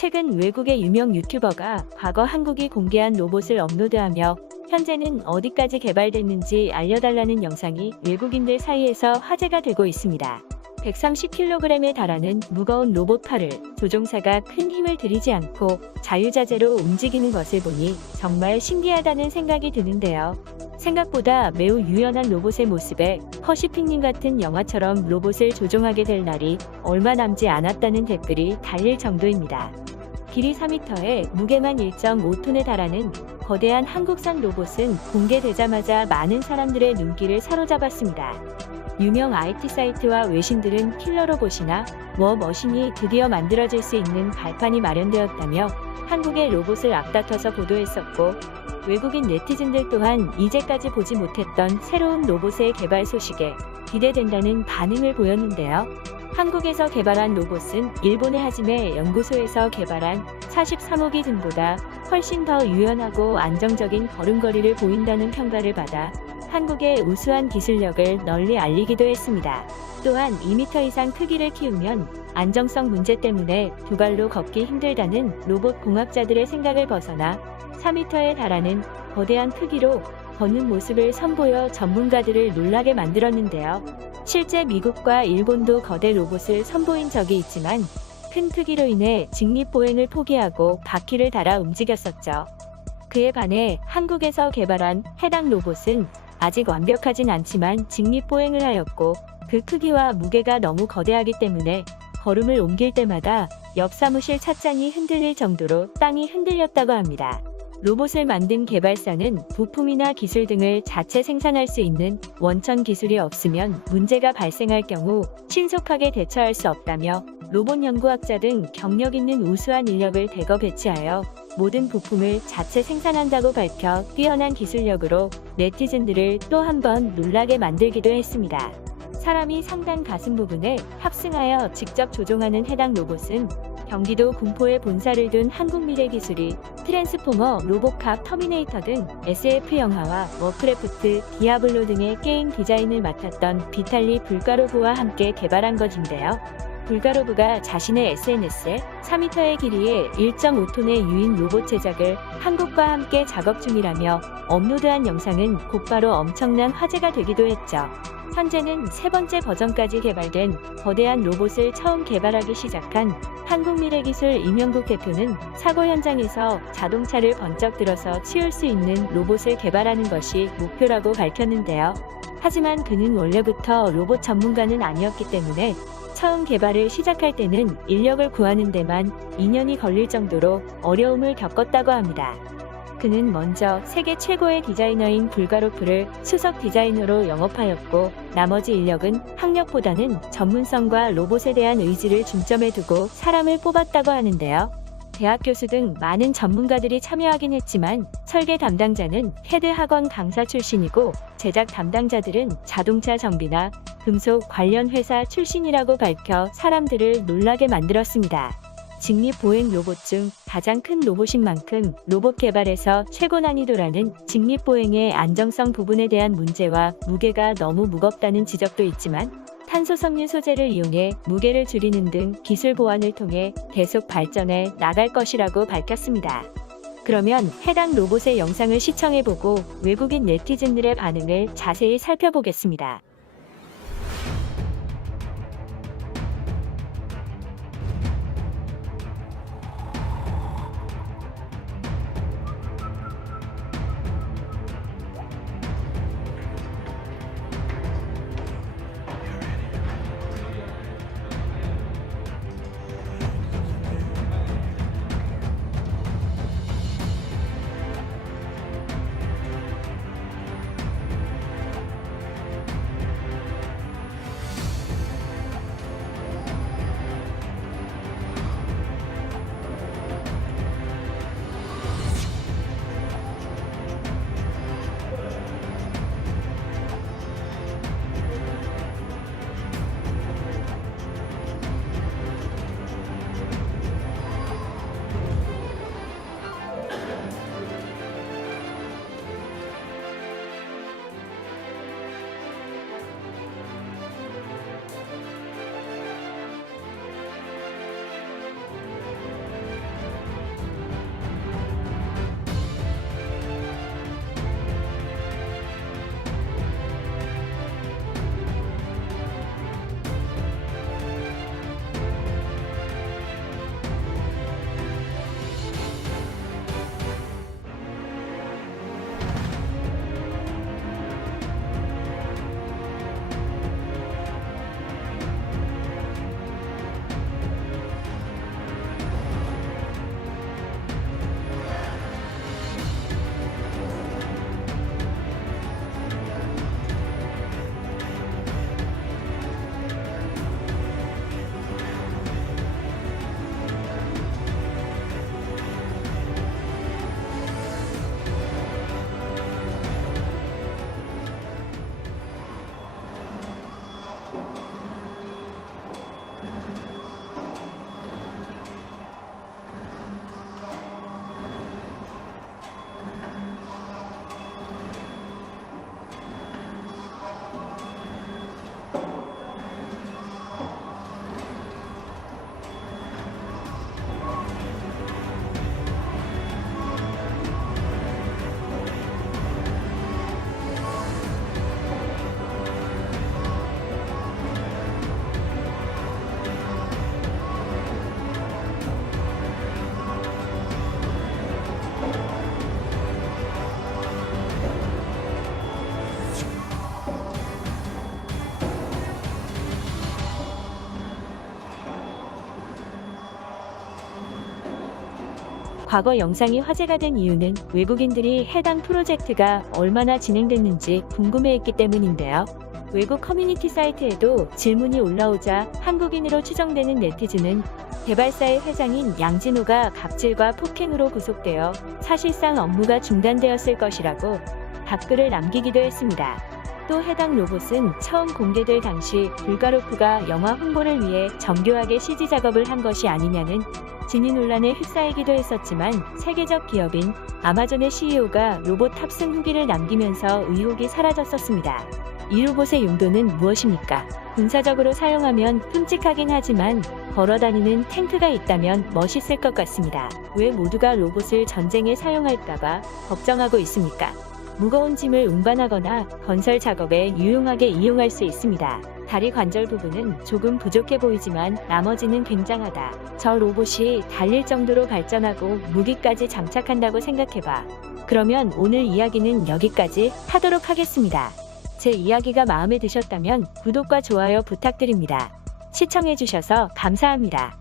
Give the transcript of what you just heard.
최근 외국의 유명 유튜버가 과거 한국이 공개한 로봇을 업로드하며 현재는 어디까지 개발됐는지 알려달라는 영상이 외국인들 사이에서 화제가 되고 있습니다. 130kg에 달하는 무거운 로봇 팔을 조종사가 큰 힘을 들이지 않고 자유자재로 움직이는 것을 보니 정말 신기하다는 생각이 드는데요. 생각보다 매우 유연한 로봇의 모습에 퍼시픽님 같은 영화처럼 로봇을 조종하게 될 날이 얼마 남지 않았다는 댓글이 달릴 정도입니다. 길이 4m에 무게만 1.5톤에 달하는 거대한 한국산 로봇은 공개되자마자 많은 사람들의 눈길을 사로잡았습니다. 유명 IT 사이트와 외신들은 킬러 로봇이나 워머신이 드디어 만들어질 수 있는 발판이 마련되었다며 한국의 로봇을 앞다퉈서 보도했었고, 외국인 네티즌들 또한 이제까지 보지 못했던 새로운 로봇의 개발 소식에 기대된다는 반응을 보였는데요. 한국에서 개발한 로봇은 일본의 하지메 연구소에서 개발한 43호기 등보다 훨씬 더 유연하고 안정적인 걸음걸이를 보인다는 평가를 받아 한국의 우수한 기술력을 널리 알리기도 했습니다. 또한 2m 이상 크기를 키우면 안정성 문제 때문에 두 발로 걷기 힘들다는 로봇 공학자들의 생각을 벗어나 4m에 달하는 거대한 크기로 걷는 모습을 선보여 전문가들을 놀라게 만들었는데요. 실제 미국과 일본도 거대 로봇을 선보인 적이 있지만 큰 크기로 인해 직립보행을 포기하고 바퀴를 달아 움직였었죠. 그에 반해 한국에서 개발한 해당 로봇은 아직 완벽하진 않지만 직립보행을 하였고, 그 크기와 무게가 너무 거대하기 때문에 걸음을 옮길 때마다 옆 사무실 찻잔이 흔들릴 정도로 땅이 흔들렸다고 합니다. 로봇을 만든 개발사는 부품이나 기술 등을 자체 생산할 수 있는 원천 기술이 없으면 문제가 발생할 경우 신속하게 대처할 수 없다며, 로봇 연구학자 등 경력 있는 우수한 인력을 대거 배치하여 모든 부품을 자체 생산한다고 밝혀 뛰어난 기술력으로 네티즌들을 또 한 번 놀라게 만들기도 했습니다. 사람이 상단 가슴 부분에 합승하여 직접 조종하는 해당 로봇은 경기도 군포에 본사를 둔 한국미래기술이 트랜스포머, 로보캅, 터미네이터 등 SF 영화와 워크래프트, 디아블로 등의 게임 디자인을 맡았던 비탈리 불가로브와 함께 개발한 것인데요. 불가로브가 자신의 SNS에 4m의 길이에 1.5톤의 유인 로봇 제작을 한국과 함께 작업 중이라며 업로드한 영상은 곧바로 엄청난 화제가 되기도 했죠. 현재는 세 번째 버전까지 개발된 거대한 로봇을 처음 개발하기 시작한 한국미래기술 임영국 대표는 사고 현장에서 자동차를 번쩍 들어서 치울 수 있는 로봇을 개발하는 것이 목표라고 밝혔는데요. 하지만 그는 원래부터 로봇 전문가는 아니었기 때문에 처음 개발을 시작할 때는 인력을 구하는 데만 2년이 걸릴 정도로 어려움을 겪었다고 합니다. 그는 먼저 세계 최고의 디자이너인 불가로프를 수석 디자이너로 영업하였고, 나머지 인력은 학력보다는 전문성과 로봇에 대한 의지를 중점에 두고 사람을 뽑았다고 하는데요. 대학 교수 등 많은 전문가들이 참여하긴 했지만 설계 담당자는 헤드 학원 강사 출신이고, 제작 담당자들은 자동차 정비나 금속 관련 회사 출신이라고 밝혀 사람들을 놀라게 만들었습니다. 직립보행 로봇 중 가장 큰 로봇인 만큼 로봇 개발에서 최고 난이도라는 직립보행의 안정성 부분에 대한 문제와 무게가 너무 무겁다는 지적도 있지만, 탄소 섬유 소재를 이용해 무게를 줄이는 등 기술 보완을 통해 계속 발전해 나갈 것이라고 밝혔습니다. 그러면 해당 로봇의 영상을 시청해보고 외국인 네티즌들의 반응을 자세히 살펴보겠습니다. 과거 영상이 화제가 된 이유는 외국인들이 해당 프로젝트가 얼마나 진행됐는지 궁금해했기 때문인데요. 외국 커뮤니티 사이트에도 질문이 올라오자 한국인으로 추정되는 네티즌은 개발사의 회장인 양진호가 갑질과 폭행으로 구속되어 사실상 업무가 중단되었을 것이라고 답글을 남기기도 했습니다. 또 해당 로봇은 처음 공개될 당시 불가로프가 영화 홍보를 위해 정교하게 CG 작업을 한 것이 아니냐는 진위 논란에 휩싸이기도 했었지만 세계적 기업인 아마존의 CEO가 로봇 탑승 후기를 남기면서 의혹이 사라졌었습니다. 이 로봇의 용도는 무엇입니까? 군사적으로 사용하면 끔찍하긴 하지만 걸어다니는 탱크가 있다면 멋있을 것 같습니다. 왜 모두가 로봇을 전쟁에 사용할까봐 걱정하고 있습니까? 무거운 짐을 운반하거나 건설 작업에 유용하게 이용할 수 있습니다. 다리 관절 부분은 조금 부족해 보이지만 나머지는 굉장하다. 저 로봇이 달릴 정도로 발전하고 무기까지 장착한다고 생각해봐. 그러면 오늘 이야기는 여기까지 하도록 하겠습니다. 제 이야기가 마음에 드셨다면 구독과 좋아요 부탁드립니다. 시청해주셔서 감사합니다.